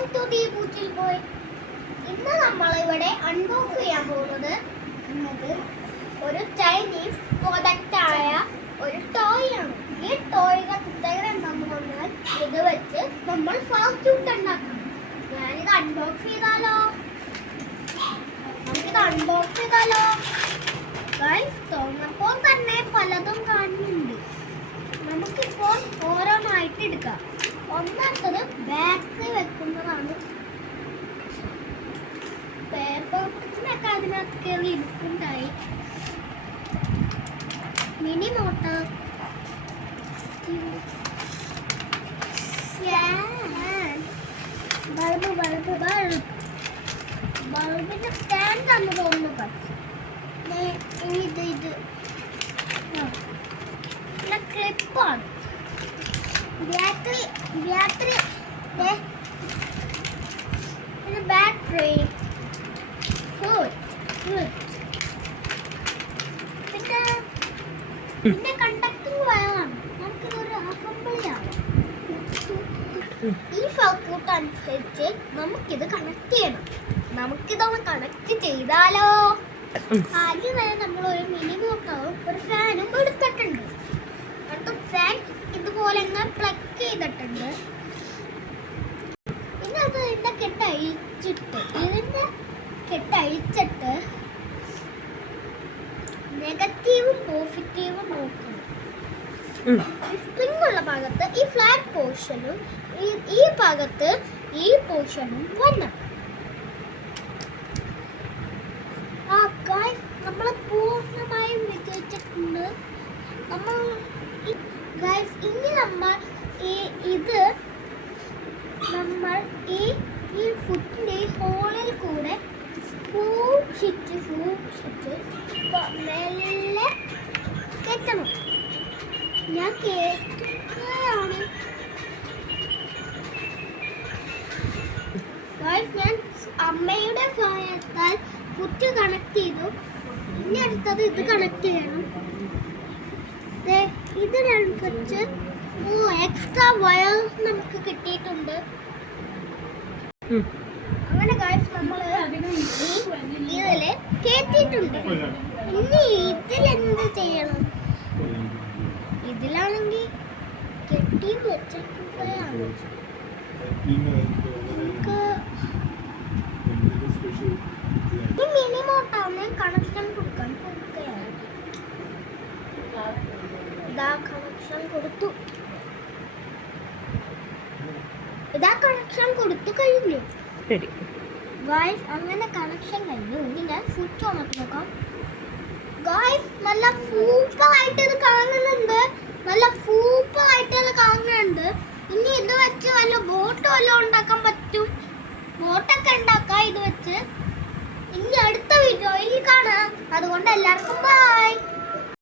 Welcome to the ബൂച്ചിൽ boy. ഇന്ന് നമ്മൾ ഇവിടെ അൺബോക്സ് ചെയ്യാൻ പോകുന്നത് ഒരു ചൈനീസ് പ്രോഡക്റ്റ് ആയ ഒരു ടോയ് ആണ്. ഈ ടോയുടെ പ്രത്യേകത എന്താണെന്ന് പറഞ്ഞാൽ ഇത് വെച്ച് നമ്മൾ ഫ്ലവർ ക്യൂട്ട് ഉണ്ടാക്കണം. ഞാനിത് അൺബോക്സ് ചെയ്താലോ? നമുക്കിത് അൺബോക്സ് ചെയ്താലോ? ഗൈസ്, തുറന്നപ്പോൾ തന്നെ പലതും കാണുന്നുണ്ട്. നമുക്കിപ്പോൾ ഓരോന്നായിട്ട് എടുക്കാം. ഒന്നാമത്തത് ബാറ്ററി വെക്കുന്നതാണ്. പേപ്പറിനൊക്കെ അതിനകത്ത് കയറി ഇരിപ്പുണ്ടായി. Mini motor, bulb bulb bulb ബൾബിന്റെ സ്റ്റാൻഡ് ആണ് തോന്നുന്നു. ഇത് ക്ലിപ്പാണ്. ബാറ്ററി പിന്നെ ബാറ്ററി പിന്നെ കണ്ടക്ടിങ് വയറാണ്. നമുക്കിതൊരു അസംബ്ലിയാണ്. ഈ സർക്യൂട്ട് അനുസരിച്ച് നമുക്കിത് കണക്ട് ചെയ്യണം. നമുക്കിതൊന്ന് കണക്ട് ചെയ്താലോ? ആദ്യം തന്നെ നമ്മൾ ഒരു മിനി മോട്ടറും ഒരു ഫാനും എടുത്തിട്ടുണ്ട്. എന്നിട്ട് ഫാൻ ഇതുപോലെ പ്ലഗ് ചെയ്തിട്ടുണ്ട്. പിന്നെ അത് ഇതിന്റെ കെട്ടഴിച്ചിട്ട് നെഗറ്റീവും പോസിറ്റീവും നോക്കണം. സ്പ്രിംഗ് ഉള്ള ഭാഗത്ത് ഈ ഫ്ലാറ്റ് പോർഷനും ഈ ഭാഗത്ത് ഈ പോർഷനും വരണം. നമ്മൾ പൂർണ്ണമായും വിജയിച്ചിട്ടുണ്ട്. ഇനി നമ്മൾ ഈ ഫുട്ടിന്റെ ഹോളിൽ കൂടെ സൂക്ഷിച്ച് മെല്ലെ കെട്ടണം. ഞാൻ കേൾക്കുകയാണ്. ഞാൻ അമ്മയുടെ സഹായത്താൽ ഫുറ്റ് കണക്ട് ചെയ്തു. ഇനി അടുത്തത് ഇത് കണക്ട് ചെയ്യണം. ഇതിനനുസരിച്ച് എക്സ്ട്രാ വയർ നമുക്ക് കിട്ടിയിട്ടുണ്ട്. അങ്ങനെ നമ്മൾ ഇതില് കേറ്റിയിട്ടുണ്ട്. ഇനി ഇതിലെന്ത് ചെയ്യണം? ഇതിലാണെങ്കിൽ കെട്ടി വെച്ചിട്ടുള്ളതാണ്. മിനി മോട്ടറിന് കണക്ഷൻ കൊടുക്കുകയാണ്. കണക്ഷൻ കൊടുത്തു കഴിഞ്ഞു. ഗായ്സ്, അങ്ങനെ കണക്ഷൻ കഴിഞ്ഞു. ഇനി ഞാൻ സ്വിച്ച് ഓൺ ആക്കി നോക്കാം. ഗായ്സ്, നല്ല സൂപ്പറായിട്ട് ഇത് കാണുന്നുണ്ട്. ഇനി ഇത് വെച്ച് വല്ല ബോട്ട് വല്ലതും ഉണ്ടാക്കാൻ പറ്റും. ബോട്ടൊക്കെ ഉണ്ടാക്കാം ഇത് വെച്ച്. ഇനി അടുത്ത വീഡിയോയിൽ കാണാം. അതുകൊണ്ട് എല്ലാവർക്കും ബൈ.